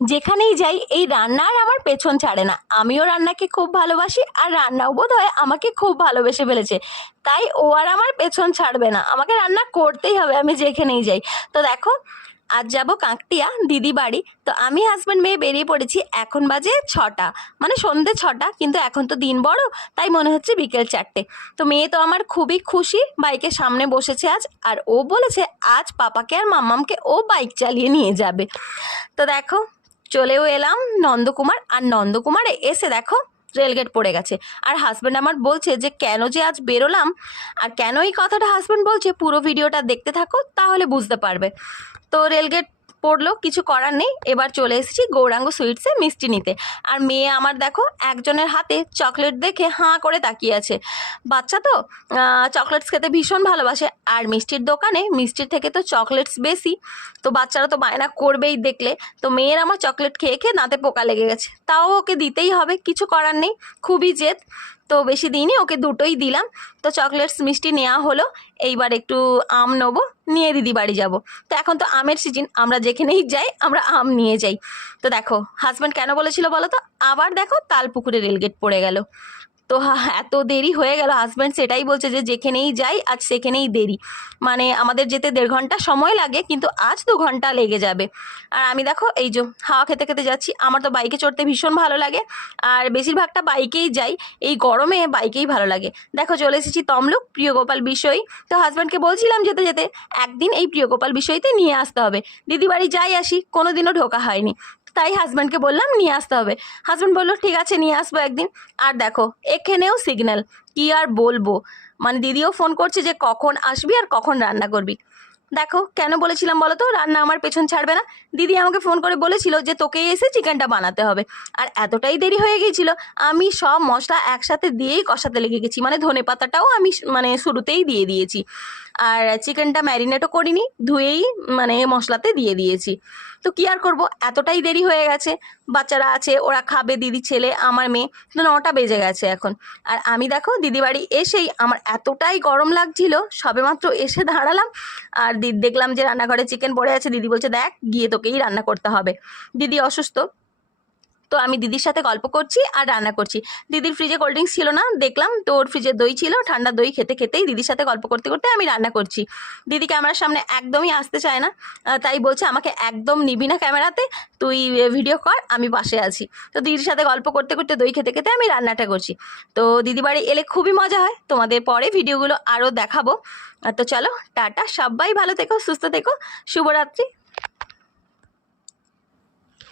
যেখানেই যাই এই রান্না আর আমার পেছন ছাড়ে না। আমিও রান্নাকে খুব ভালোবাসি আর রান্নাও বোধ হয় আমাকে খুব ভালোবেসে ফেলেছে, তাই ও আর আমার পেছন ছাড়বে না, আমাকে রান্না করতেই হবে আমি যেখানেই যাই। তো দেখো, আজ যাব কাঁকটিয়া দিদি বাড়ি। তো আমি হাজব্যান্ড মেয়ে বেরিয়ে পড়েছি, এখন বাজে 6টা, মানে সন্ধে 6টা, কিন্তু এখন তো দিন বড়, তাই মনে হচ্ছে বিকেল 4টে। তো মেয়ে তো আমার খুবই খুশি, বাইকের সামনে বসেছে আজ, আর ও বলেছে আজ পাপাকে আর মাম্মামকে ও বাইক চালিয়ে নিয়ে যাবে। তো দেখো, চলেও এলাম নন্দকুমার, আর নন্দকুমারে এসে দেখো রেলগেট পড়ে গেছে। আর হাজব্যান্ড আমার বলছে যে কেন যে আজ বেরোলাম, আর কেন এই কথাটা হাজব্যান্ড বলছে পুরো ভিডিওটা দেখতে থাকো তাহলে বুঝতে পারবে। তো রেলগেট পড়লো, কিছু করার নেই, এবার চলে এসেছি গৌরাঙ্গ সুইটসে মিষ্টি নিতে। আর মেয়ে আমার দেখো একজনের হাতে চকলেট দেখে হাঁ করে তাকিয়ে আছে। বাচ্চা তো চকলেটস খেতে ভীষণ ভালোবাসে, আর মিষ্টির দোকানে মিষ্টির থেকে তো চকলেটস বেশি, তো বাচ্চারা তো বায়না করবেই দেখলে। তো মেয়ের আমার চকলেট খেয়ে খেয়ে দাঁতে পোকা লেগে গেছে, তাও ওকে দিতেই হবে, কিছু করার নেই, খুবই জেদ। তো বেশি দিনই ওকে দুটোই দিলাম। তো চকলেটস মিষ্টি নেওয়া হলো, এইবার একটু আম নেবো, নিয়ে দিদি বাড়ি যাব। তো এখন তো আমের সিজন, আমরা যেখানেই যাই আমরা আম নিয়ে যাই। তো দেখো হাজব্যান্ড কেন বলেছিল বলো তো, আবার দেখো তালপুকুরে রেলগেট পড়ে গেল। তো এত দেরি হয়ে গেল, হাজব্যান্ড সেটাই বলছে যে যেখানেই যাই আজ সেখানেই দেরি, মানে আমাদের যেতে 1.5 ঘন্টা সময় লাগে, কিন্তু আজ 2 ঘন্টা লেগে যাবে। আর আমি দেখো এই যে হাওয়া খেতে খেতে যাচ্ছি, আমার তো বাইকে চড়তে ভীষণ ভালো লাগে, আর বেশিরভাগটা বাইকেই যাই, এই গরমে বাইকেই ভালো লাগে। দেখো চলে এসেছি তমলুক প্রিয় গোপাল বিষয়। তো হাজব্যান্ডকে বলছিলাম যেতে যেতে একদিন এই প্রিয় গোপাল বিষয়তে নিয়ে আসতে হবে, দিদি বাড়ি যাই আসি কোনোদিনও ঢোকা হয়নি, তাই হাজব্যান্ডকে বললাম নিয়ে আসতে হবে। হাজব্যান্ড বললো ঠিক আছে নিয়ে আসবো একদিন। আর দেখো এখানেও সিগন্যাল, কি আর বলবো, মানে দিদিও ফোন করছে যে কখন আসবি আর কখন রান্না করবি। দেখো কেন বলেছিলাম বলো তো রান্না আমার পেছন ছাড়বে না, দিদি আমাকে ফোন করে বলেছিল যে তোকেই এসে চিকেনটা বানাতে হবে। আর এতটাই দেরি হয়ে গিয়েছিল, আমি সব মশলা একসাথে দিয়েই কষাতে লেগে গেছি, মানে ধনে পাতাটাও আমি মানে শুরুতেই দিয়ে দিয়েছি, আর চিকেনটা ম্যারিনেটও করিনি, ধুয়েই মানে মশলাতে দিয়ে দিয়েছি। তো কি আর করব, এতটাই দেরি হয়ে গেছে, বাচ্চারা আছে ওরা খাবে, দিদি ছেলে আমার মেয়ে, তো 9টা বেজে গেছে এখন। আর আমি দেখো দিদি বাড়ি এসেই আমার এতটাই গরম লাগছিল, সবেমাত্র এসে দাঁড়ালাম, আর দিদি দেখলাম যে রান্নাঘরে চিকেন পড়ে আছে, দিদি বলছে দেখ গিয়ে তোকেই রান্না করতে হবে, দিদি অসুস্থ। তো আমি দিদির সাথে গল্প করছি আর রান্না করছি। দিদির ফ্রিজে কোল্ড ড্রিঙ্কস ছিল না, দেখলাম তো ওর ফ্রিজে দই ছিল, ঠান্ডা দই খেতে খেতেই দিদির সাথে গল্প করতে করতে আমি রান্না করছি। দিদি ক্যামেরার সামনে একদমই আসতে চায় না, তাই বলছে আমাকে একদম নিবি না ক্যামেরাতে, তুই ভিডিও কর আমি পাশে আছি। তো দিদির সাথে গল্প করতে করতে দই খেতে খেতে আমি রান্নাটা করছি। তো দিদি বাড়ি এলে খুবই মজা হয়, তোমাদের পরে ভিডিওগুলো আরও দেখাবো। তো চলো টাটা, সবাই ভালো থেকো, সুস্থ থেকো, শুভরাত্রি।